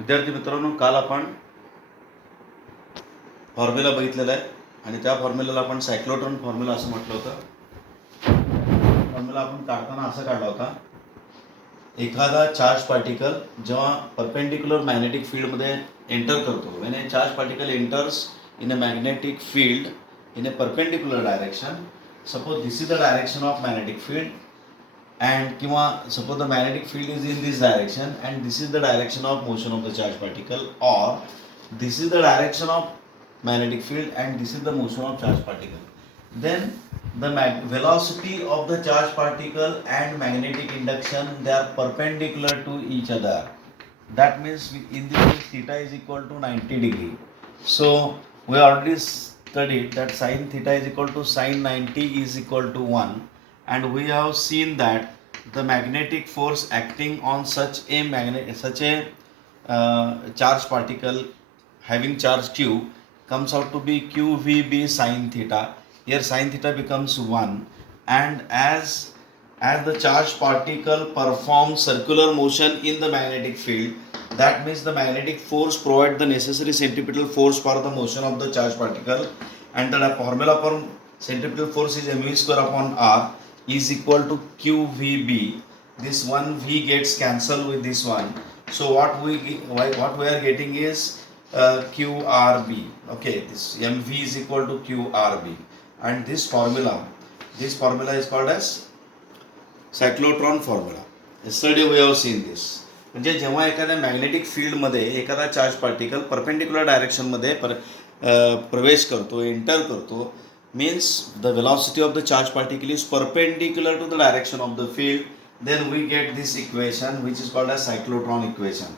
विद्यार्थी मित्रांनो, काल आपण फॉर्म्युला बघितलेला आहे आणि त्या फॉर्म्युलाला आपण सायक्लोट्रॉन फॉर्म्युला असं म्हटलं होतं. फॉर्म्युला आपण काढताना असं काढला होता. एखादा चार्ज पार्टिकल जेव्हा परपेंडिक्युलर मॅग्नेटिक फील्डमध्ये एंटर करतो, when A charge particle enters in a magnetic field in a perpendicular direction, suppose this is the direction of magnetic field and किंवा suppose the magnetic field is in this direction and this is the direction of motion of the charge particle, or this is the direction of magnetic field and this is the motion of charge particle, then the velocity of the charge particle and magnetic induction, they are perpendicular to each other. That means in this case theta is equal to 90 degree. So we already studied that sin theta is equal to sin 90 is equal to 1, and we have seen that the magnetic force acting on such a charge particle having charge q comes out to be qvb sin theta. Here sin theta becomes 1, and as the charge particle performs circular motion in the magnetic field, that means the magnetic force provides the necessary centripetal force for the motion of the charge particle, and the formula for centripetal force is mv square upon r is equal to qvb. This one v gets cancelled with this one, so what we are getting is qrb. Okay, this mv is equal to qrb, and this formula is called as cyclotron formula. yesterday we have seen this. म्हणजे जेव्हा एखाद्या magnetic फील्डमध्ये एखादा charge particle perpendicular डायरेक्शनमध्ये प्रवेश करतो, enter करतो, means the velocity of the charge particle is perpendicular to the direction of the field, then we get this equation which is called as cyclotron equation.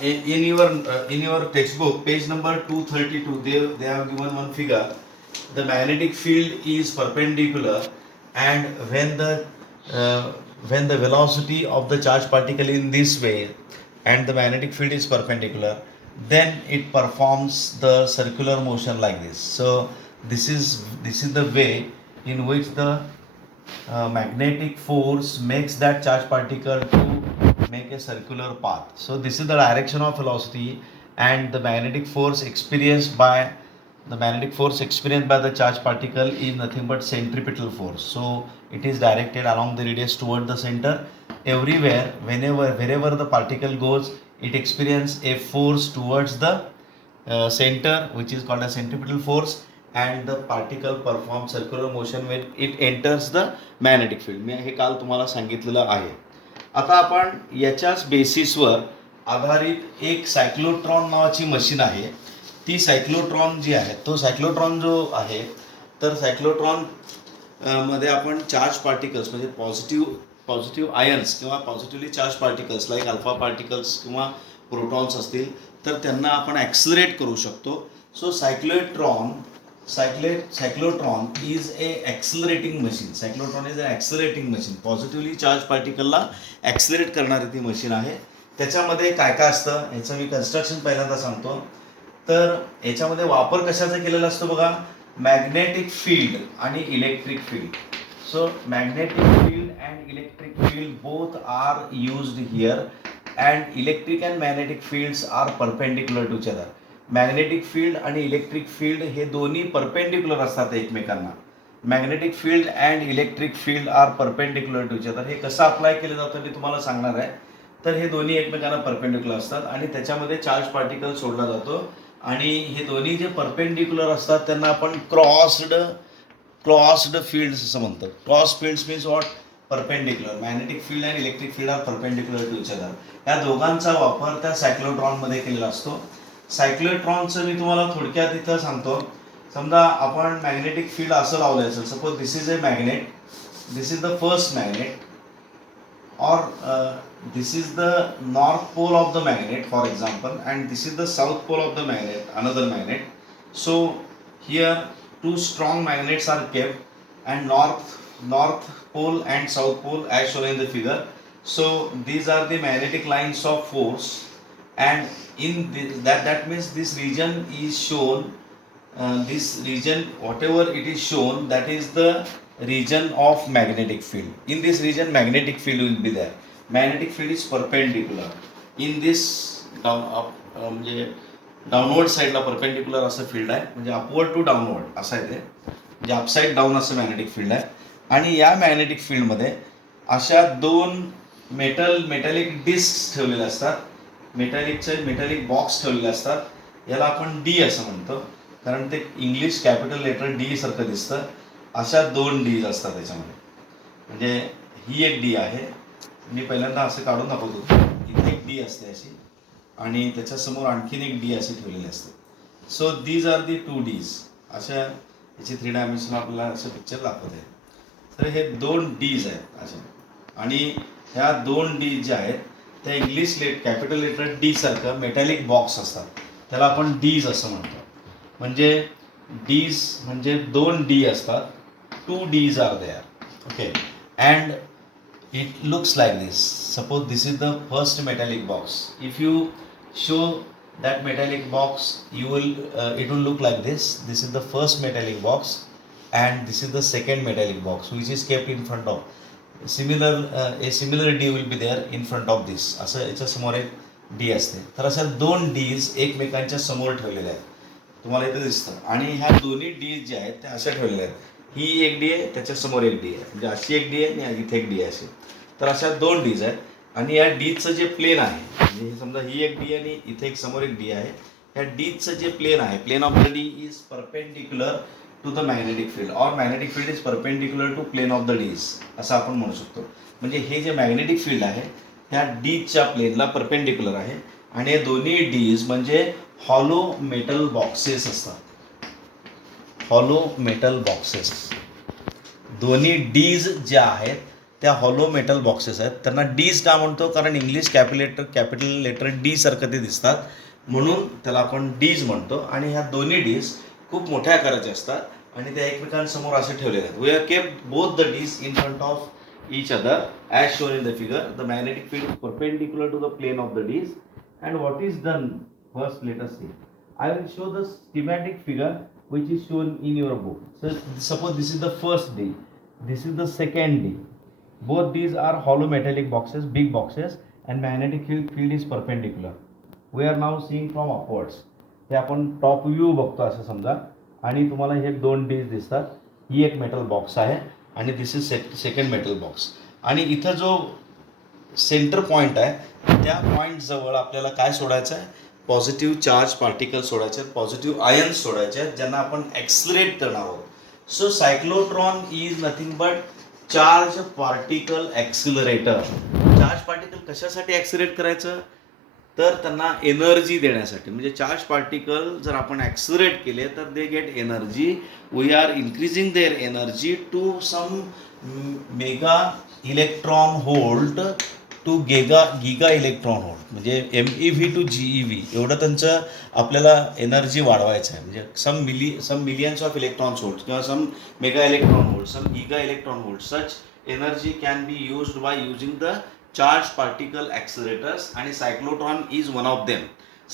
In your textbook page number 232, they have given one figure. The magnetic field is perpendicular, and when the velocity of the charge particle in this way and the magnetic field is perpendicular, then it performs the circular motion like this. So this is the way in which the magnetic force makes that charge particle to make a circular path. So this is the direction of velocity, and the magnetic force experienced by the charge particle is nothing but centripetal force. So it is directed along the radius toward the center. Everywhere, wherever the particle goes, it experiences a force towards the center, which is called as centripetal force, and the particle performs circular motion when it enters the magnetic field. मी हे काल तुम्हाला सांगितलेलं आहे. आता आपण याच्याच बेसिसवर आधारित एक सायक्लोट्रॉन नावाची मशीन आहे. ती सायक्लोट्रॉन जी आहे, तो सायक्लोट्रॉन जो आहे, तर सायक्लोट्रॉन मध्ये आपण चार्ज पार्टिकल्स म्हणजे पॉझिटिव्ह आयन्स किंवा positively charge particles like alpha particles किंवा प्रोटॉन्स असतील तर त्यांना आपण ॲक्सिलरेट करू शकतो. So cyclotron is a accelerating machine. Cyclotron is an accelerating machine. Positively charge पार्टिकलला ॲक्सिलरेट करणारी ती मशीन आहे. त्याच्यामध्ये काय काय असतं ह्याचं मी कन्स्ट्रक्शन पहिल्यांदा सांगतो. तर याच्यामध्ये वापर कशाचा केलेला असतो बघा, मॅग्नेटिक फील्ड आणि electric field. So magnetic field and electric field both are used here, and electric and magnetic fields are perpendicular to each other. Magnetic field आणि इलेक्ट्रिक फील्ड हे दोन्ही परपेंडिक्युलर असतात एकमेकांना. Magnetic field and electric field are perpendicular to each other. हे कसं apply केलं जातं मी तुम्हाला सांगणार आहे. तर हे दोन्ही एकमेकांना परपेंडिक्युलर असतात आणि त्याच्यामध्ये चार्ज पार्टिकल सोडला जातो, आणि हे दोन्ही जे परपेंडिक्युलर असतात त्यांना आपण क्रॉस्ड फील्ड्स असं म्हणतो. Cross fields means what, perpendicular. Magnetic field आणि electric field are perpendicular to each other. या दोघांचा वापर त्या सायक्लोट्रॉनमध्ये केलेला असतो. सायक्लोट्रॉनचं मी तुम्हाला थोडक्यात इथं सांगतो. समजा आपण मॅग्नेटिक फील्ड असं लावलं असेल, suppose this is a magnet, this is the first magnet, or this is the north pole of the magnet for example, and this is the south pole of the magnet, another magnet. So here two strong magnets are kept, and north pole and south pole as shown in the figure. So these are the magnetic lines of force, and in this, that means this region is shown, this region whatever it is shown, that is the region of magnetic field. In this region magnetic field will be there. Magnetic field is perpendicular. In this म्हणजे downward साईडला perpendicular असं field आहे, म्हणजे upward to downward असं आहे ते, म्हणजे upside down असं मॅग्नेटिक फील्ड आहे. आणि या मॅग्नेटिक फील्डमध्ये अशा दोन मेटॅलिक डिस्क ठेवलेल्या असतात, मेटॅलिक बॉक्स ठेवलेले असतात. याला आपण डी असं म्हणतो, कारण ते इंग्लिश कॅपिटल लेटर डी सारखं दिसतं. अशा दोन डीज असतात त्याच्यामध्ये. म्हणजे ही एक डी आहे, मी पहिल्यांदा असं काढून दाखवतो. इथे एक डी असते अशी, आणि त्याच्यासमोर आणखीन एक डी अशी ठेवलेली असते. So these are the two Ds. अशा याची 3 डायमेन्शन आपल्याला असं पिक्चर दाखवत आहे. तर हे दोन डीज आहेत अशा, आणि ह्या दोन डीज ज्या आहेत त्या इंग्लिश कॅपिटल लेटर डी सारखं मेटॅलिक बॉक्स असतात, त्याला आपण डीज असं म्हणतो. म्हणजे डीज म्हणजे दोन डी असतात, 2 Ds are there. Okay, and it looks like this. Suppose this is the first metallic box. If you show that metallic box, it will look like this. This is the first metallic box, and this is the second metallic box, which is kept in front of. A similar D will be there in front of this. असं याच्या समोर एक D असते. तर अशा दोन DS एकमेकांच्या समोर ठेवलेल्या आहेत, तुम्हाला इथं दिसतं. आणि ह्या दोन्ही डीज ज्या आहेत त्या अशा ठेवलेल्या आहेत. ही एक डी आहे, त्याच्यासमोर एक डी आहे, म्हणजे अशी एक डी आहे आणि इथे एक डी आहे अशी. तर अशा दोन डीज आहेत. आणि या डीजचं जे प्लेन आहे, म्हणजे हे समजा ही एक डी आणि इथे एक समोर एक डी आहे. या डीजचं जे प्लेन आहे, plane of the D is perpendicular to the magnetic field, or magnetic field is perpendicular to plane of the Ds, असं आपण म्हणू शकतो. म्हणजे हे जे मॅग्नेटिक फील्ड आहे ह्या डीजच्या प्लेनला परपेंडिक्युलर आहे. आणि हे दोन्ही डीज म्हणजे हॉलो मेटल बॉक्सेस असतात. हॉलो मेटल बॉक्सेस, दोन्ही डीज ज्या आहेत त्या हॉलो मेटल बॉक्सेस आहेत. त्यांना डीज का म्हणतो, कारण इंग्लिश कॅपिटल लेटर डी सारखं ते दिसतात, म्हणून त्याला आपण डीज म्हणतो. आणि ह्या दोन्ही डीज खूप मोठ्या आकाराचे असतात आणि त्या एकमेकांसमोर असे ठेवलेले आहेत. We have kept both the Ds in front of each other as shown in the figure. The magnetic field is perpendicular to the plane of the Ds. And what is done? First, let us see. I will show the schematic figure which is shown in your book. So, suppose this is the first D. This is the second D. Both these are hollow metallic boxes, big boxes, and magnetic field is perpendicular. We are now seeing from upwards. हे आपण top view बघतो असं समजा, आणि तुम्हाला हे दोन DS दिसतात. ही एक मेटल बॉक्स आहे आणि दिस इज सेकंड मेटल बॉक्स. आणि इथं जो सेंटर पॉईंट आहे त्या पॉईंट जवळ आपल्याला काय सोडायचं आहे, पॉझिटिव्ह चार्ज पार्टिकल सोडायचे आहेत, पॉझिटिव्ह आयन्स सोडायचे आहेत, ज्यांना आपण ॲक्सिलरेट करणार आहोत. So cyclotron is nothing but charge particle accelerator. Charge particle कशासाठी ॲक्सिलरेट करायचं, तर त्यांना एनर्जी देण्यासाठी. म्हणजे चार्ज पार्टिकल जर आपण ॲक्सिलरेट केले तर they get energy. We are increasing their energy to some mega electron volt to giga electron volt, म्हणजे MEV टू GeV एवढं त्यांचं आपल्याला एनर्जी वाढवायचं आहे. म्हणजे some millions of electrons volt किंवा some mega electron volt, some giga electron volt. Such energy can be used by using the charge particle accelerators, आणि cyclotron is one of them.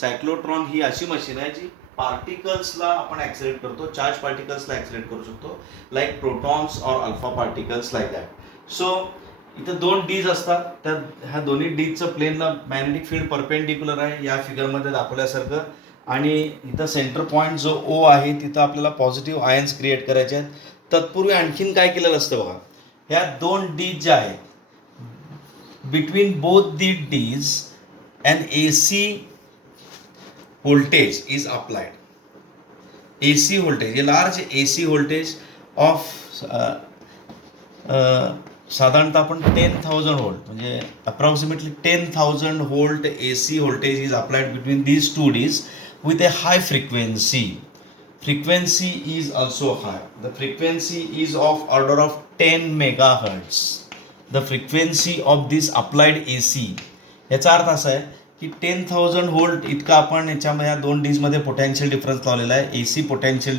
Cyclotron ही अशी machine आहे जी पार्टिकल्सला आपण ॲक्सिलरेट करतो, charge पार्टिकल्सला ॲक्सिलरेट करू शकतो, like protons or alpha particles like that. So इथं दोन डीज असतात, त्या ह्या दोन्ही डीजचं प्लेनला मॅग्नेटिक फील्ड परपेंडिक्युलर आहे या फिगरमध्ये दाखवल्यासारखं. आणि इथं सेंटर पॉईंट जो O आहे तिथं आपल्याला पॉझिटिव्ह आयन्स क्रिएट करायचे आहेत. तत्पूर्वी आणखीन काय केलेलं असतं बघा, ह्या दोन डीज ज्या आहेत, between both the Ds an AC voltage is applied. AC voltage, a large AC voltage of साधारणतः आपण 10,000 व्होल्ट, म्हणजे approximately 10,000 volt AC voltage is applied between these two Ds with a high frequency. Frequency is also high. The frequency is of order of 10 megahertz. The frequency of this applied AC. याचा अर्थ असा आहे की 10,000 volt इतका आपण याच्यामध्ये ह्या दोन डीजमध्ये पोटेन्शियल डिफरन्स लावलेला आहे. AC पोटेन्शियल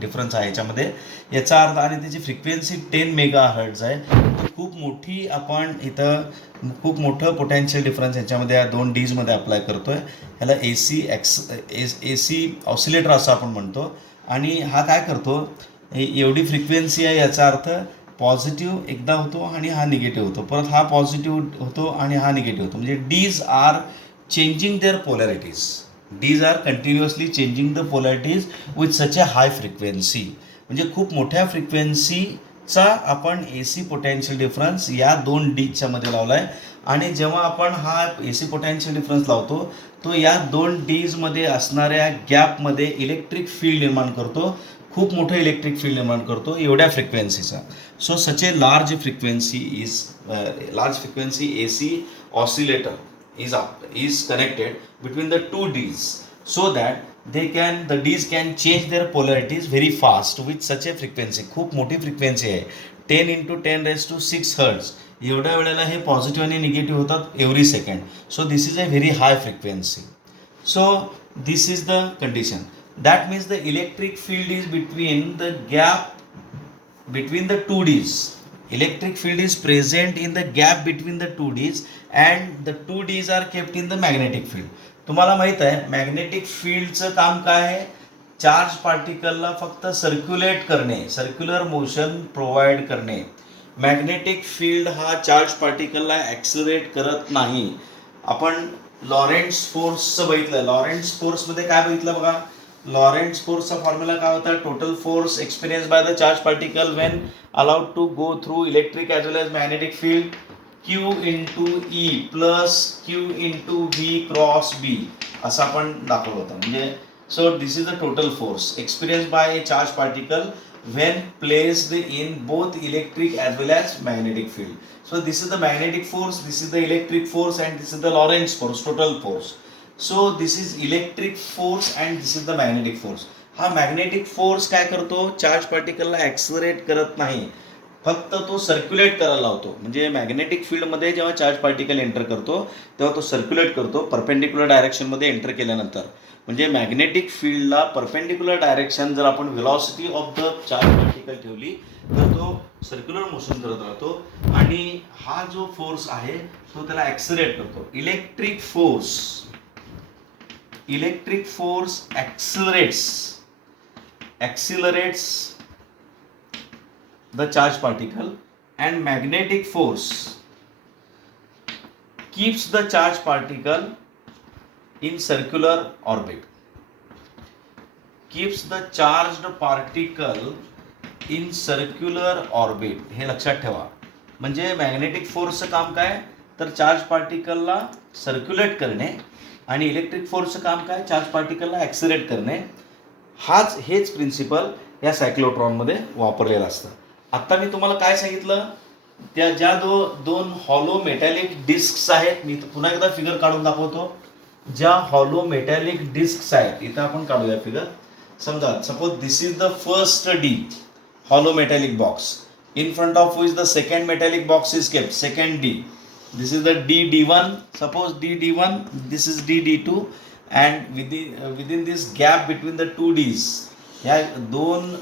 डिफरन्स आहे याच्यामध्ये, याचा अर्थ. आणि त्याची फ्रिक्वेन्सी 10 मेगाहर्ट्ज आहे. तर खूप मोठी आपण इथं खूप मोठं पोटेन्शियल डिफरन्स याच्यामध्ये या दोन डीजमध्ये अप्लाय करतो आहे. ह्याला AC ऑसिलेटर असं आपण म्हणतो. आणि हा काय करतो, एवढी फ्रिक्वेन्सी आहे याचा अर्थ पॉझिटिव्ह एकदा होतो आणि हा निगेटिव्ह होतो, परत हा पॉझिटिव्ह होतो आणि हा निगेटिव्ह होतो. म्हणजे these are changing their polarities. D's are continuously changing the polarities with such a high frequency. म्हणजे खूप मोठ्या फ्रिक्वेन्सीचा आपण ए सी पोटेन्शियल डिफरन्स या दोन डीच्या मध्ये लावला आहे. आणि जेव्हा आपण हा ए सी पोटेन्शियल डिफरन्स लावतो तो या दोन डीजमध्ये असणाऱ्या गॅपमध्ये इलेक्ट्रिक फील्ड निर्माण करतो, खूप मोठं इलेक्ट्रिक फील्ड निर्माण करतो एवढ्या फ्रिक्वेन्सीचा. So such a large frequency A C oscillator is connected between the two D's so that the D's can change their polarities very fast with such a frequency. खूप मोठी फ्रिक्वेन्सी आहे, 10 into 10⁶ hertz. एवढ्या वेळेला हे positive आणि negative होतात every second. So this is a very high frequency. So this is the condition. That means the electric field is between the gap between the two D's. Electric field is present in the gap between the two D's and the two D's are kept in the magnetic field. तुम्हाला माहित आहे magnetic फील्डचं काम काय आहे? Charge पार्टिकलला फक्त circulate करणे, circular motion provide करणे. मॅग्नेटिक फील्ड हा चार्ज पार्टिकलला ॲक्सिलरेट करत नाही. आपण लॉरेन्ट्झ फोर्सचं बघितलं. लॉरेन्ट्झ फोर्समध्ये काय बघितलं बघा. लॉरेन्ट्झ फोर्सचा फॉर्म्युला काय होता? Total force experience by the charge particle when allowed to go through electric as well as magnetic field Q into E plus Q into V cross B असं आपण दाखवलं होतं. म्हणजे so this is the total force experience by a charge particle when placed in both electric as well as magnetic field. So this is the magnetic force, this is the electric force, and this is the Lorentz force, total force. So this is electric force and this is the magnetic force. हा magnetic force काय करतो? Charge पार्टिकलला ॲक्सिलरेट करत नाही, फक्त तो circulate करायला लावतो. म्हणजे मॅग्नेटिक फील्डमध्ये जेव्हा चार्ज पार्टिकल एंटर करतो तेव्हा तो सर्क्युलेट करतो परपेंडिक्युलर डायरेक्शनमध्ये एंटर केल्यानंतर. म्हणजे मॅग्नेटिक फील्डला परपेंडिक्युलर डायरेक्शन जर आपण velocity of the charge particle ठेवली तर तो सर्क्युलर मोशन करत राहतो आणि हा जो फोर्स आहे तो त्याला ॲक्सिलरेट करतो. Electric force accelerates the charge particle and magnetic force keeps the charge particle in circular orbit. Keeps the charged particle in circular orbit. हे लक्षात ठेवा. म्हणजे मॅग्नेटिक फोर्सचं काम काय? तर चार्ज पार्टिकलला सर्क्युलेट करणे आणि इलेक्ट्रिक फोर्सचं काम काय? चार्ज पार्टिकलला ॲक्सिलरेट करणे. हेच प्रिन्सिपल या सायक्लोट्रॉनमध्ये वापरलेलं असतं. आत्ता मी तुम्हाला काय सांगितलं? त्या ज्या दोन हॉलो मेटॅलिक डिस्क्स आहेत, मी पुन्हा एकदा फिगर काढून दाखवतो. ज्या हॉलो मेटॅलिक डिस्क्स आहेत इथं आपण काढूया फिगर. समजा suppose this is the first D hollow metallic box. In front of which the second metallic box is kept, second D. This is the D1. Suppose D1, this is D2. and within this gap between the two D's, या दोन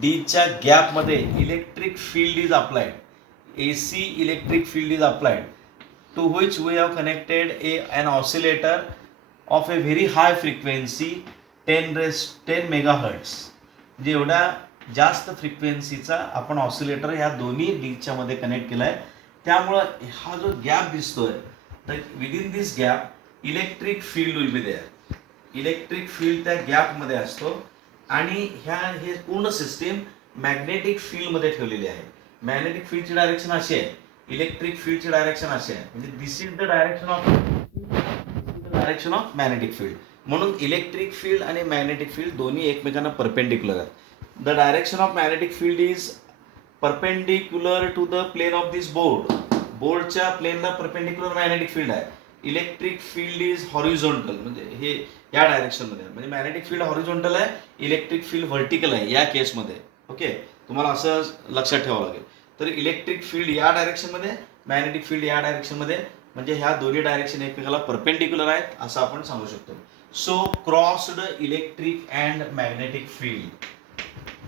डीच्या गॅपमध्ये electric field is applied. AC electric field is applied to which we have connected an oscillator of a very high frequency 10 megahertz. म्हणजे एवढ्या जास्त फ्रिक्वेन्सीचा आपण oscillator ह्या दोन्ही डीच्या मध्ये कनेक्ट केला आहे. त्यामुळं हा जो गॅप दिसतोय तर within this gap electric field will be there. Electric field त्या गॅपमध्ये असतो आणि हे पूर्ण सिस्टीम मॅग्नेटिक फील्डमध्ये ठेवलेली आहे. मॅग्नेटिक फील्डची डायरेक्शन अशी आहे, इलेक्ट्रिक फील्डची डायरेक्शन अशी आहे. म्हणजे this is the direction of magnetic field. म्हणून इलेक्ट्रिक फील्ड आणि मॅग्नेटिक फील्ड दोन्ही एकमेकांना परपेंडिक्युलर आहेत. The direction of magnetic field is perpendicular to the plane of this board. बोर्डच्या प्लेनला परपेंडिक्युलर मॅग्नेटिक फील्ड आहे. इलेक्ट्रिक फील्ड इज हॉरिझॉन्टल, म्हणजे हे या डायरेक्शनमध्ये. म्हणजे मॅग्नेटिक फील्ड हॉरिझॉन्टल आहे, इलेक्ट्रिक फील्ड व्हर्टिकल आहे या केसमध्ये. ओके, तुम्हाला असं लक्षात ठेवावं लागेल. तर इलेक्ट्रिक फील्ड या डायरेक्शनमध्ये, मॅग्नेटिक फील्ड या डायरेक्शनमध्ये, म्हणजे ह्या दोन्ही डायरेक्शन एकमेकाला परपेंडिक्युलर आहेत असं आपण सांगू शकतो. So crossed electric and magnetic field,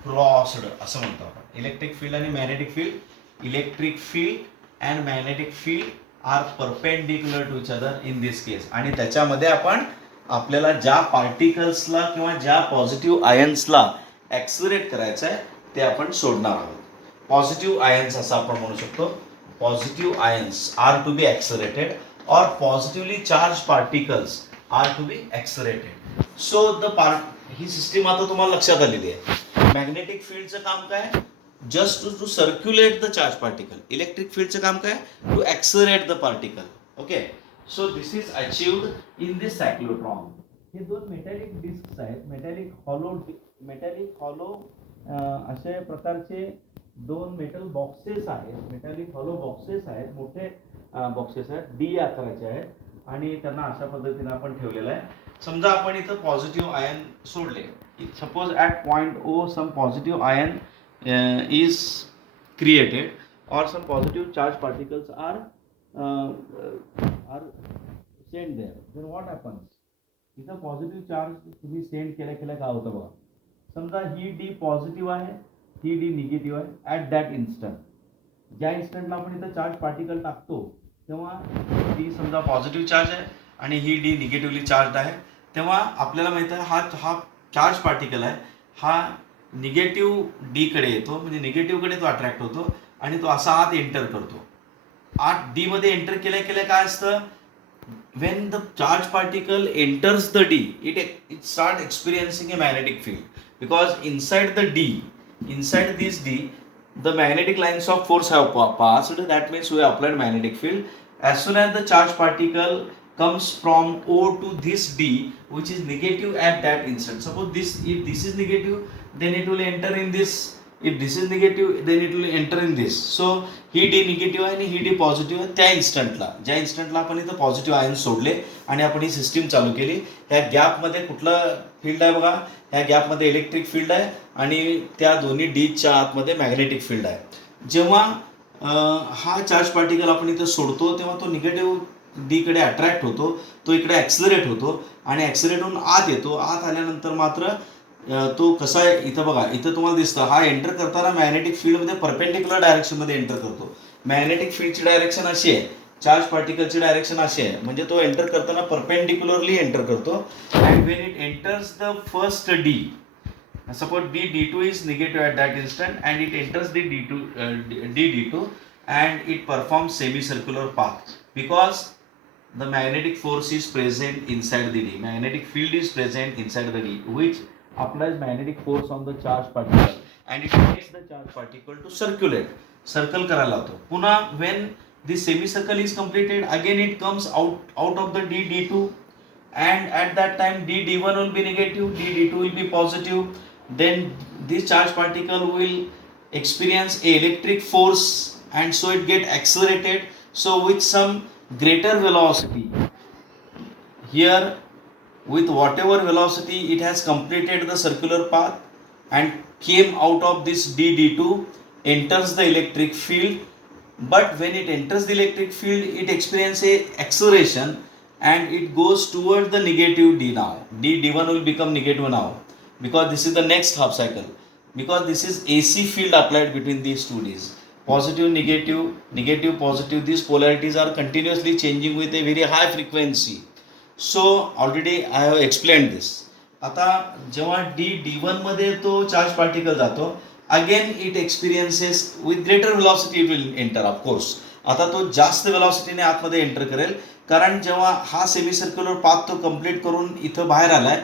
crossed असं म्हणतो आपण. इलेक्ट्रिक फील्ड आणि magnetic field, electric field and magnetic field are perpendicular to each other in this case. आणि त्याच्यामध्ये आपण आपल्याला ज्या पार्टिकल्सला किंवा ज्या पॉझिटिव्ह आयन्सला ॲक्सिलरेट करायचं आहे ते आपण सोडणार आहोत. पॉझिटिव्ह आयन्स असं आपण म्हणू शकतो. Positive ions are to be accelerated or positively charged particles are to be accelerated. So the ही सिस्टीम आता तुम्हाला लक्षात आलेली आहे. मॅग्नेटिक फील्डचं काम काय, just to circulate the charge particle. Electric फील्डचं काम काय, to accelerate the particle. Okay, so this is achieved in this cyclotron. हे दोन मेटॅलिक डिस्क आहेत, मेटॅलिक हॉलो अशा प्रकारचे दोन मेटल बॉक्सेस आहेत, मेटॅलिक हॉलो बॉक्सेस आहेत, मोठे बॉक्सेस आहेत, डी आकाराचे आहेत आणि त्यांना अशा पद्धतीने आपण ठेवलेलं आहे. समजा आपण इथं पॉझिटिव्ह आयन सोडले, suppose at point O some positive ion is created or some positive charge particles are sent there, then what happens, इथं पॉझिटिव्ह चार्ज तुम्ही सेंड केल्या केल्या काय होतं बघा. समजा ही डी पॉझिटिव्ह आहे, ही डी निगेटिव्ह आहे. ॲट दॅट इन्स्टंट, ज्या इन्स्टंटला आपण इथं चार्ज पार्टिकल टाकतो तेव्हा डी समजा पॉझिटिव्ह चार्ज आहे आणि ही डी निगेटिव्हली चार्ज आहे, तेव्हा आपल्याला माहिती आहे हा चार्ज पार्टिकल आहे, हा निगेटिव्ह डीकडे येतो, म्हणजे निगेटिव्हकडे तो अट्रॅक्ट होतो आणि तो असा आत एंटर करतो. आत डी मध्ये एंटर केल्या केल्या काय असतं, when the charge particle enters the D, it start experiencing a magnetic field, because inside this D, the magnetic lines of force have passed. That means we have applied magnetic field. As soon as the charge particle comes from O to this D, which is negative at that instant. Suppose if this is negative, then it will enter in this. If this is negative, then it will enter in this. So he D negative आहे आणि ही D positive आहे. त्या इन्स्टंटला, ज्या इन्स्टंटला आपण इथं positive ion सोडले आणि आपण ही सिस्टीम चालू केली, ह्या गॅपमध्ये कुठलं फील्ड आहे बघा, ह्या गॅपमध्ये इलेक्ट्रिक फील्ड आहे आणि त्या दोन्ही डीच्या आतमध्ये मॅग्नेटिक फील्ड आहे. जेव्हा हा चार्ज पार्टिकल आपण इथं सोडतो तेव्हा तो निगेटिव्ह डीकडे अट्रॅक्ट होतो, तो इकडे ॲक्सलरेट होतो आणि ॲक्सलरेट होऊन आत येतो. आत आल्यानंतर मात्र तो कसा आहे, इथं बघा, इथं तुम्हाला दिसतं हा एंटर करताना मॅग्नेटिक फील्डमध्ये परपेंडिक्युलर डायरेक्शनमध्ये एंटर करतो. मॅग्नेटिक फील्डची डायरेक्शन अशी आहे, चार्ज पार्टिकलची डायरेक्शन अशी आहे, म्हणजे तो एंटर करताना परपेंडिक्युलरली एंटर करतो. And Wien it enters the first D, suppose D2 is negative at that instant and it enters the D2 and it performs semicircular path, because the magnetic force is present inside the D, magnetic field is present inside the D, which applies magnetic force on the charge particle and it makes the charge particle to circle करायला होतो. पुन्हा when this semicircle is completed, again it comes out of the D2 and at that time D1 will be negative, D2 will be positive. Then this charge particle will experience a electric force and so it get accelerated. So with some greater velocity, here with whatever velocity it has completed the circular path and came out of this D2, enters the electric field. But when it enters the electric field, it experiences a acceleration and it goes towards the negative D now. D1 will become negative now, because this is the next half cycle, because this is AC field applied between these two D's. Positive, negative, negative, positive, these polarities are continuously changing with a very high frequency. So already I have explained this. आता जेव्हा D1 मध्ये तो charge particle जातो, again it experiences with greater velocity it will enter. Of course आता तो जास्त वेलॉसिटीने आतमध्ये enter करेल, कारण जेव्हा हा सेमी सर्क्युलर पाथ तो कंप्लीट करून इथं बाहेर आलाय,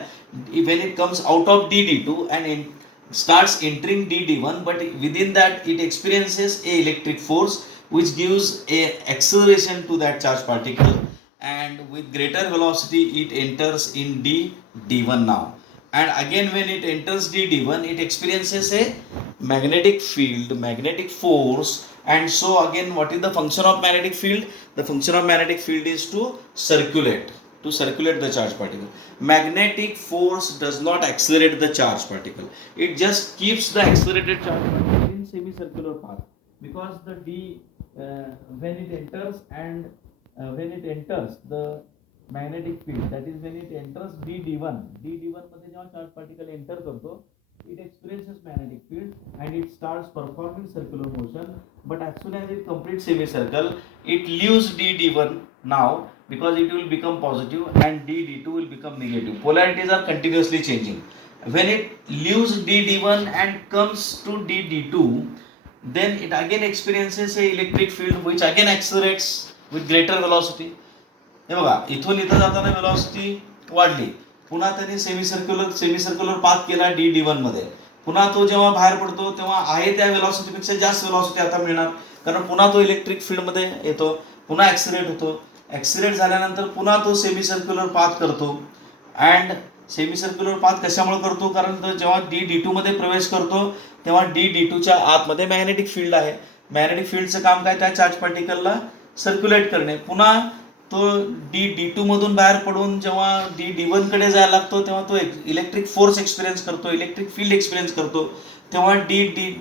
when it comes out of D2 and starts entering D1, but within that it experiences a electric force which gives a acceleration to that charge particle, and with greater velocity it enters in D1 now. And again when it enters D1, it experiences a magnetic field, magnetic force, and so again what is the function of magnetic field? The function of magnetic field is to circulate the charge particle. Magnetic force does not accelerate the charge particle, it just keeps the accelerated charge particle in semicircular path, because the D when it enters and when it enters the magnetic field, that is when it enters D1 मध्ये जेव्हा charge particle enter करतो, it experiences magnetic field and it starts performing circular motion. But as soon as it completes semicircle, it leaves D1 now, because it will become positive and D2 will become negative. Polarities are continuously changing. When it leaves D1 and comes to D2, then it again experiences a electric field which again accelerates with greater velocity. हे बघा, इथून इथं जाताना velocity वाढली, पुन्हा त्यांनी semi circular path केला D1 मध्ये, पुन्हा तो जेव्हा बाहेर पडतो तेव्हा आहे त्या वेलॉसिटीपेक्षा जास्त वेलॉसिटी आता मिळणार, कारण पुन्हा तो इलेक्ट्रिक फील्डमध्ये येतो, पुन्हा ॲक्सिलेट होतो. ॲक्सिलेट झाल्यानंतर पुन्हा तो सेमी सर्क्युलर पाथ करतो. अँड सेमी सर्क्युलर पाथ कशामुळे करतो, कारण तो जेव्हा D2 मध्ये प्रवेश करतो तेव्हा D2च्या आतमध्ये मॅग्नेटिक फील्ड आहे. मॅग्नेटिक फील्डचं काम काय, त्या चार्ज पार्टिकलला सर्क्युलेट करणे. पुन्हा तो D2 मधून बाहेर पडून जेव्हा D1 कडे जायला लागतो तेव्हा तो इलेक्ट्रिक फोर्स एक्सपिरियन्स करतो, इलेक्ट्रिक फील्ड एक्सपिरियन्स करतो. तेव्हा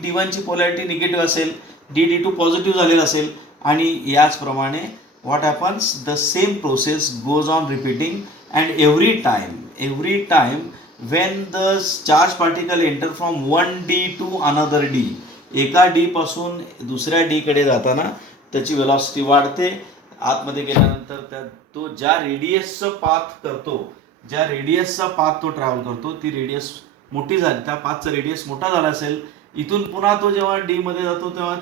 D1 ची पोलॅरिटी निगेटिव्ह असेल, D2 पॉझिटिव्ह झालेला असेल, आणि याचप्रमाणे what happens, the same process goes on repeating, and every time when the charge particle enter from one D to another D, एका D पासून दुसऱ्या D कडे जाताना त्याची वेलॉसिटी वाढते. आतमध्ये गेल्यानंतर तो ज्या रेडियसचा पाथ करतो, ज्या रेडियसचा पाथ तो ट्रॅव्हल करतो, ती रेडियस मोठी झाली, त्या पाथचा रेडियस मोठा झाला असेल, इथून पुन्हा तो जेव्हा D मध्ये जातो तेव्हा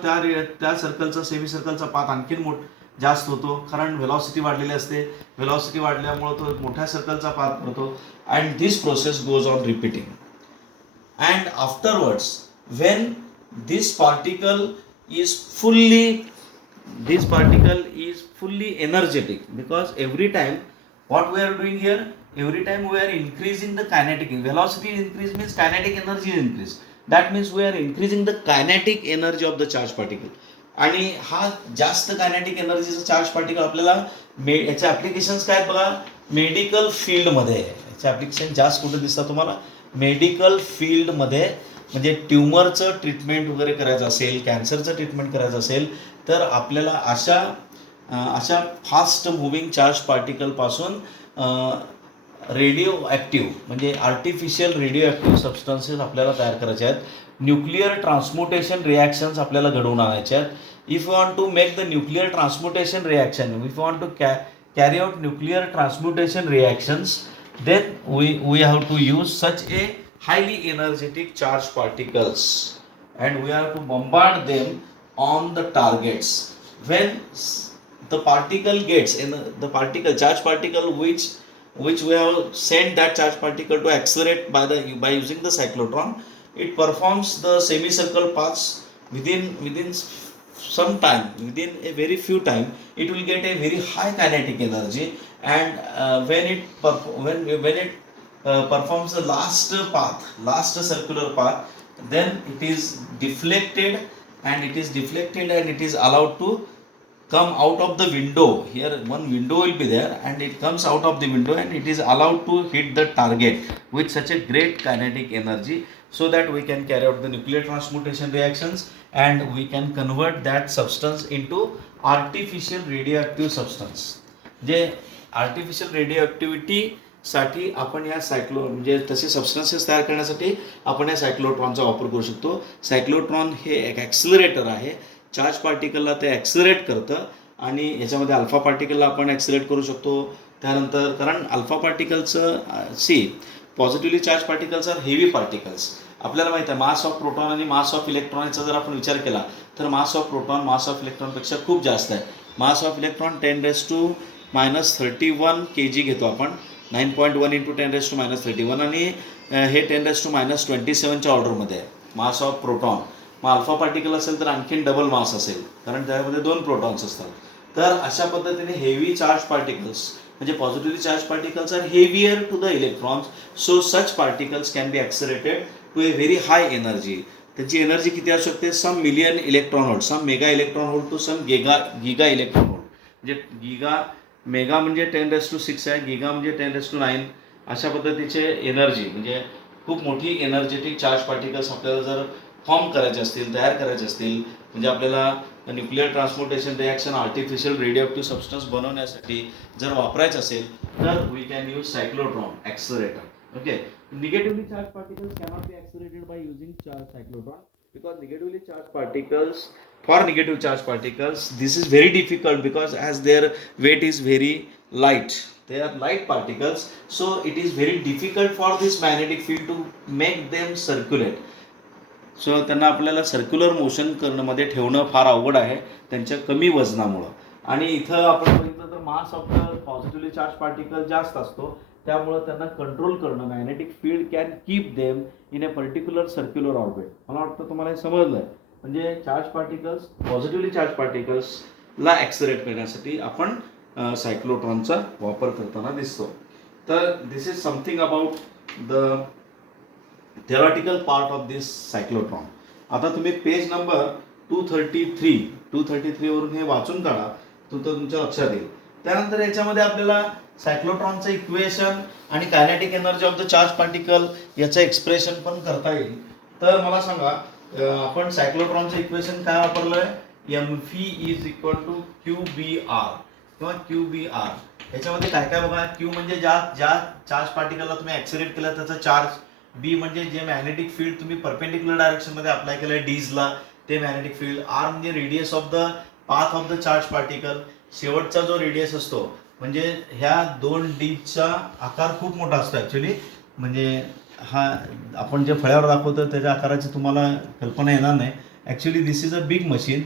त्या सर्कलचा सेमी सर्कलचा पाथ आणखीन जास्त होतो, कारण व्हेलॉसिटी वाढलेली असते. व्हेलॉसिटी वाढल्यामुळे तो मोठ्या सर्कलचा पाथ करतो. And this process goes on repeating. And afterwards when this particle is fully energetic, because every time what we are doing here, every time we are increasing the kinetic velocity increase means kinetic energy increase. That means we are increasing the kinetic energy of the charge particle. आणि हा जास्त kinetic एनर्जीचा charge particle आपल्याला याचे applications काय आहेत बघा, medical फील्डमध्ये. याचे ॲप्लिकेशन जास्त कुठे दिसतात तुम्हाला, मेडिकल फील्डमध्ये. म्हणजे ट्युमरचं ट्रीटमेंट वगैरे करायचं असेल, कॅन्सरचं ट्रीटमेंट करायचं असेल, तर आपल्याला अशा फास्ट मुव्हिंग चार्ज पार्टिकलपासून रेडिओ ॲक्टिव्ह म्हणजे आर्टिफिशियल रेडिओ ॲक्टिव्ह सबस्टन्सेस आपल्याला तयार करायचे आहेत. न्यूक्लिअर ट्रान्सम्युटेशन रिॲक्शन्स आपल्याला घडवून आणायचे आहेत. If you want to make the nuclear transmutation reaction, if you want to carry out nuclear transmutation reactions, then we have to use such a highly energetic charge particles, and we have to bombard them on the targets. When the particle gets in the charge particle which we have sent that charge particle to accelerate by using the cyclotron, it performs the semicircle paths within some time, within a very few time it will get a very high kinetic energy. And when it performs the last circular path, then it is deflected and it is allowed to come out of the window. Here one window will be there, and it comes out of the window and it is allowed to hit the target with such a great kinetic energy, so that we can carry out the nuclear transmutation reactions and we can convert that substance into artificial radioactive substance. जे artificial radio साठी आपण या म्हणजे तसे substances तयार करण्यासाठी आपण या सायक्लोट्रॉनचा वापर करू शकतो. सायक्लोट्रॉन हे एक ॲक्सिलरेटर आहे. चार्ज पार्टिकलला ते ॲक्सिलरेट करतं, आणि याच्यामध्ये अल्फा पार्टिकलला आपण ॲक्सिलरेट करू शकतो. त्यानंतर कारण अल्फा पार्टिकलचं positively charge particles are heavy particles. आपल्याला माहिती आहे मास ऑफ प्रोटॉन आणि मास ऑफ इलेक्ट्रॉनचा जर आपण विचार केला तर mass of proton mass of इलेक्ट्रॉनपेक्षा खूप जास्त आहे. मास ऑफ इलेक्ट्रॉन 10⁻³ kg घेतो आपण, 9.1 × 10⁻³ आणि हे 10⁻27च्या ऑर्डरमध्ये आहे मास ऑफ प्रोटॉन. मग अल्फा पार्टिकल असेल तर आणखीन डबल मास असेल, कारण त्यामध्ये 2 प्रोटॉन्स असतात. तर अशा पद्धतीने हेवी चार्ज पार्टिकल्स म्हणजे positively charge particles are heavier to the electrons, so such particles can be accelerated to a very high energy. त्याची एनर्जी किती असू शकते, some million electron volt, some mega electron volt to some giga electron volt. म्हणजे mega म्हणजे 10⁻⁶ आहे, giga म्हणजे 10⁻⁹. अशा पद्धतीचे एनर्जी म्हणजे खूप मोठी एनर्जेटिक चार्ज पार्टिकल्स आपल्याला जर फॉर्म करायचे असतील, तयार करायचे असतील, म्हणजे आपल्याला nuclear transportation reaction artificial radioactive substance बनवण्यासाठी जर वापरायचं असेल तर we can use cyclotron accelerator. Okay, negatively charge particles cannot be accelerated by using cyclotron, because negatively charged particles, for negative charged particles this is very difficult, because as their weight is very light, they are light particles, so it is very difficult for this magnetic field to make them circulate. So त्यांना आपल्याला circular motion करण्यामध्ये ठेवणं फार अवघड आहे त्यांच्या कमी वजनामुळं. आणि इथं आपण बघितलं तर mass of the positively charge particle जास्त असतो, त्यामुळं त्यांना कंट्रोल करणं, magnetic field can keep them in a particular circular orbit. मला वाटतं तुम्हाला हे समजलं आहे. म्हणजे चार्ज पार्टिकल्स, पॉझिटिव्हली चार्ज पार्टिकल्सला ॲक्सलरेट करण्यासाठी आपण सायक्लोट्रॉनचा वापर करताना दिसतो. तर this is something about the theoretical part of this cyclotron. आता तुम्ही पेज नंबर 233 वरून हे वाचून काढा, तुमच्या लक्षात येईल. त्यानंतर याच्यामध्ये आपल्याला सायक्लोट्रॉनचं इक्वेशन आणि kinetic energy of the charge particle याचं एक्सप्रेशन पण करता येईल. तर मला सांगा, आपण सायक्लोट्रॉनचं इक्वेशन काय वापरलंय? mv is equal to QBR किंवा QBR. याच्यामध्ये काय काय बघा, Q म्हणजे ज्या चार्ज पार्टिकलला तुम्ही ॲक्सिलेरेट केलं त्याचा चार्ज, बी म्हणजे जे मॅग्नेटिक फील्ड तुम्ही परपेंडिक्युलर डायरेक्शनमध्ये अप्लाय केलंय डीजला ते मॅग्नेटिक फील्ड, आर म्हणजे radius of the path of the charge particle, शेवटचा जो रेडियस असतो म्हणजे ह्या दोन डीजचा आकार खूप मोठा असतो ॲक्च्युली. म्हणजे हा आपण जे फळ्यावर दाखवतो त्याच्या आकाराची तुम्हाला कल्पना येणार नाही. Actually this is a big machine.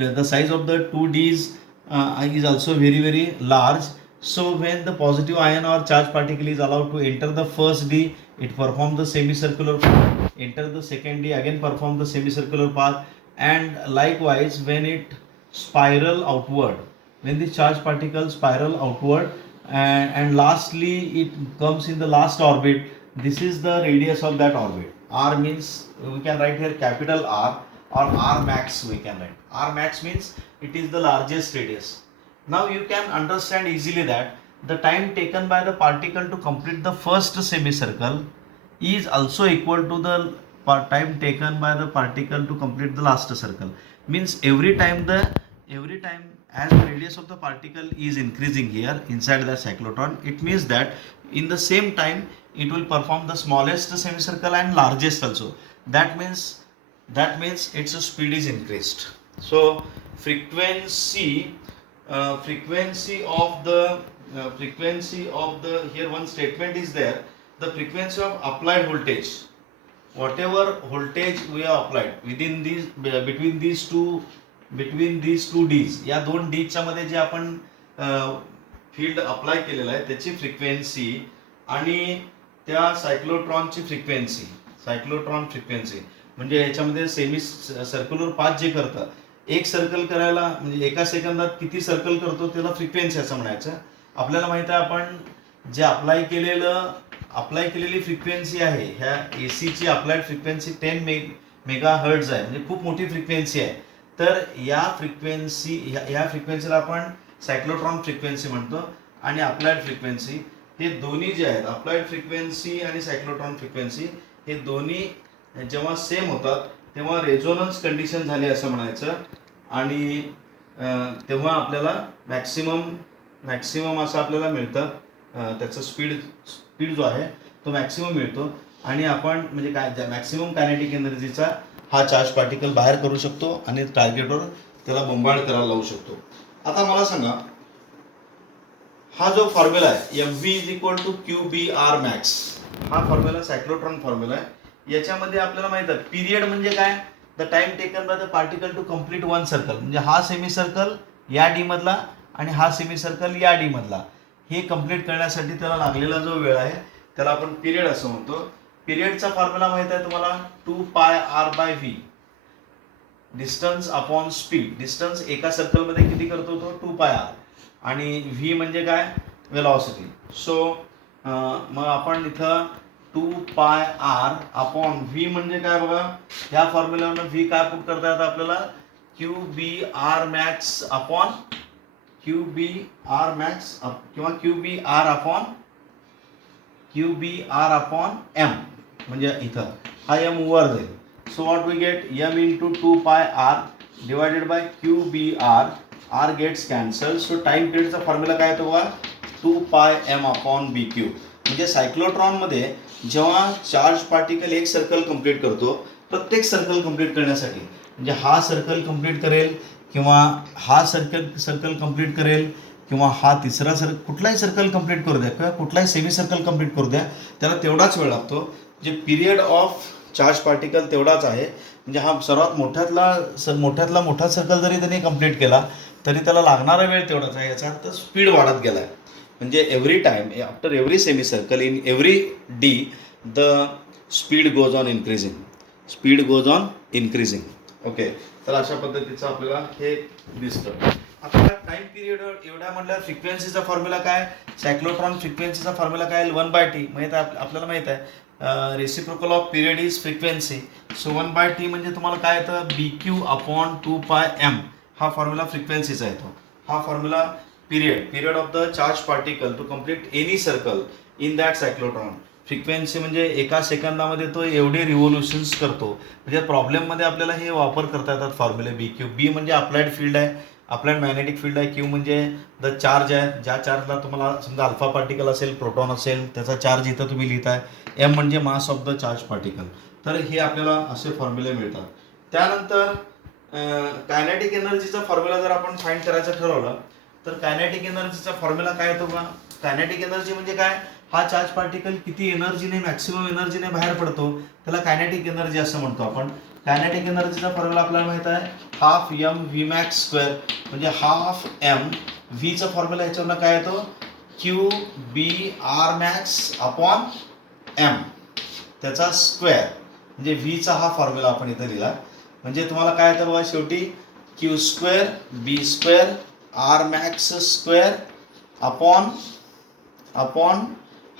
The size of the 2 Ds is also very large. So when the positive ion or charge particle is allowed to enter the first D, it performs the semicircular path, enter the second D, again perform the semicircular path, and likewise when it spiral outward, when the charge particle spiral outward, and lastly it comes in the last orbit. This is the radius of that orbit. R means we can write here capital R or R max we can write. R max means it is the largest radius. Now you can understand easily that the time taken by the particle to complete the first semicircle is also equal to the time taken by the particle to complete the last circle. Means every time as the radius of the particle is increasing here inside the cyclotron, it means that in the same time it will perform the smallest semicircle and largest also. That means its speed is increased. So frequency of the here one statement is there, the frequency of applied voltage, whatever voltage we have applied within these between these two Ds, या दोन Dच्या मध्ये जे आपण field apply केलेलं आहे त्याची frequency आणि त्या सायक्लोट्रॉनची फ्रिक्वेन्सी म्हणजे याच्यामध्ये सेमी सर्क्युलर पाथ जे करतं, एक सर्कल करायला म्हणजे एका सेकंदात किती सर्कल करतो त्याला फ्रिक्वेन्सी असं म्हणायचं. आपल्याला माहिती आहे आपण जे अप्लाय केलेली फ्रिक्वेन्सी आहे, ह्या एसीची अप्लाइड फ्रिक्वेन्सी 10 मेगाहर्ट्झ आहे, म्हणजे खूप मोठी फ्रिक्वेन्सी आहे. तर या फ्रिक्वेन्सीला आपण सायक्लोट्रॉन फ्रिक्वेन्सी म्हणतो. आणि अप्लाइड फ्रिक्वेन्सी हे दोन्ही जे आहेत, अप्लाइड फ्रिक्वेन्सी आणि सायक्लोट्रॉन फ्रिक्वेन्सी हे दोन्ही जेव्हा सेम होतात तेव्हा रेझोनन्स कंडिशन झाली असं म्हणायचं. आणि तेव्हा आपल्याला मॅक्सिमम असं आपल्याला मिळतं, त्याचं स्पीड जो आहे तो मॅक्सिमम मिळतो. आणि आपण म्हणजे काय मॅक्सिमम कायनेटिक एनर्जीचा हा चार्ज पार्टिकल बाहेर करू शकतो आणि टार्गेटवर त्याला बंबार्ड करायला लावू शकतो. आता मला सांगा, हा जो फॉर्म्युला आहे mv is equal to QBR max, हा फॉर्म्युला सायक्लोट्रॉन फॉर्म्युला आहे. याच्यामध्ये आपल्याला माहित आहे पिरियड म्हणजे काय, the time taken by the particle to complete one circle. म्हणजे हा सेमी सर्कल या डी मधला आणि हा सेमी सर्कल या डी मधला, हे कम्प्लीट करण्यासाठी त्याला लागलेला जो वेळ आहे त्याला आपण पिरियड असं म्हणतो. पिरियडचा फॉर्म्युला माहित आहे तुम्हाला, 2πr/v, distance upon speed. Distance एका सर्कलमध्ये किती करतो तो 2πr, आणि v म्हणजे काय, वेलॉसिटी. सो मग आपण इथं 2πr अपॉन v म्हणजे काय बघा, ह्या फॉर्म्युलावरून v काय पुट करता येतं आपल्याला, QBR max upon QBR max किंवा QBR अपॉन m, म्हणजे इथं हा m वर जाईल. So what we get, m into 2πr divided by QBR, r gets cancel. So time पिरियडचा फॉर्म्युला काय येतो बघा, 2πm अपॉन bq. म्हणजे सायक्लोट्रॉनमध्ये जेव्हा चार्ज पार्टिकल एक सर्कल कंप्लीट करतो, प्रत्येक सर्कल कंप्लीट करण्यासाठी म्हणजे हा सर्कल कंप्लीट करेल किंवा हा सर्कल कंप्लीट करेल किंवा हा तिसरा कुठलाही सर्कल कंप्लीट करू द्या किंवा कुठलाही सेमी सर्कल कंप्लीट करू द्या, त्याला तेवढाच वेळ लागतो. जे पिरियड ऑफ चार्ज पार्टिकल तेवढाच आहे. म्हणजे हा सर्वात मोठ्यातला मोठा सर्कल जरी त्यांनी कंप्लीट केला तरी त्याला लागणारा वेळ तेवढाच आहे. याचा अर्थ स्पीड वाढत गेला आहे. म्हणजे every time after every semi circle in every D the speed goes on increasing. Speed goes on increasing. Okay, तर अशा पद्धतीचं आपल्याला हे दिसतं. आता टाईम पिरियड एवढ्या म्हटल्यावर फ्रिक्वेन्सीचा फॉर्म्युला काय, सायक्लोट्रॉन फ्रिक्वेन्सीचा फॉर्म्युला काय, 1/t माहीत आहे आपल्याला, माहीत आहे reciprocal off period is frequency. So 1/t म्हणजे तुम्हाला काय येतं, BQ/2πm हा फॉर्म्युला फ्रिक्वेन्सीचा येतो. हा formula period of the charge particle to complete any circle in that cyclotron. Frequency म्हणजे एका सेकंदामध्ये तो एवढे रिव्होल्युशन्स करतो. म्हणजे प्रॉब्लेममध्ये आपल्याला हे वापर करता येतात फॉर्म्युले. बी म्हणजे अप्लाइड फील्ड आहे, अप्लाइड मॅग्नेटिक फील्ड आहे. क्यू म्हणजे द चार्ज आहे, ज्या चार्जला तुम्हाला समजा अल्फा पार्टिकल असेल, प्रोटॉन असेल, त्याचा चार्ज इथं तुम्ही लिहिताय. एम म्हणजे मास ऑफ द चार्ज पार्टिकल. तर हे आपल्याला असे फॉर्म्युले मिळतात. त्यानंतर कायनेटिक एनर्जीचा फॉर्म्युला जर आपण फाइंड करायचं ठरवलं तर कायनेटिक एनर्जीचा फॉर्म्युला काय येतो का, कायनेटिक एनर्जी म्हणजे काय, हा चार्ज पार्टिकल किती एनर्जीने, मॅक्सिमम एनर्जीने बाहेर पडतो त्याला कायनेटिक एनर्जी असं म्हणतो आपण. कायनेटिक एनर्जीचा फॉर्म्युला आपल्याला माहित आहे, half M V max square. म्हणजे हाफ एम व्हीचा फॉर्म्युला ह्याच्यावरनं काय येतो, QBR_max/m त्याचा स्क्वेअर. म्हणजे व्हीचा हा फॉर्म्युला आपण इथं लिहिला. म्हणजे तुम्हाला काय येतं बघा शेवटी, Q² B² R_max² अपॉन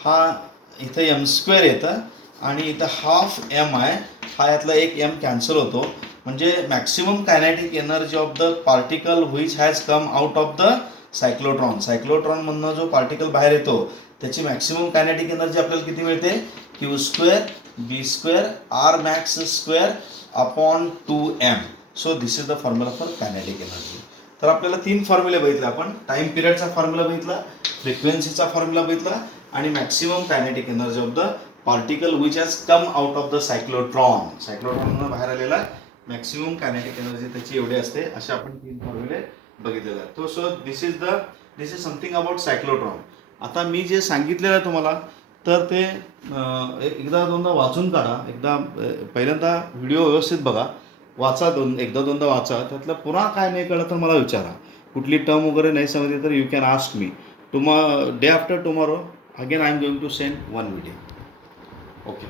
हा इथं M² येतं आणि इथं हाफ एम आहे, हा यातला एक एम कॅन्सल होतो. म्हणजे maximum kinetic energy of the particle which has come out of the cyclotron. सायक्लोट्रॉनमधनं जो पार्टिकल बाहेर येतो त्याची मॅक्सिमम कायनेटिक एनर्जी आपल्याला किती मिळते, Q² B² R_max² upon 2m. So this is the formula for kinetic energy. तर आपल्याला 3 फॉर्म्युले बघितले आपण. टाइम पिरियडचा फॉर्म्युला बघितला, फ्रिक्वेन्सीचा फॉर्म्युला बघितला आणि maximum kinetic energy of the particle which has come out of the cyclotron. सायक्लोट्रॉनमधून बाहेर आलेला मॅक्सिमम कायनेटिक एनर्जी त्याची एवढी असते. असे आपण 3 फॉर्म्युले बघितलेले आहेत. So this is something about cyclotron. आता मी जे सांगितलेलं आहे तुम्हाला तर ते एकदा दोनदा वाचून काढा. पहिल्यांदा व्हिडिओ व्यवस्थित बघा, वाचा, एकदा दोनदा वाचा. त्यातलं पुन्हा काय नाही कळलं तर मला विचारा. कुठली टर्म वगैरे नाही समजली तर you can ask me. Day after tomorrow again I am going to send 1 video. Okay.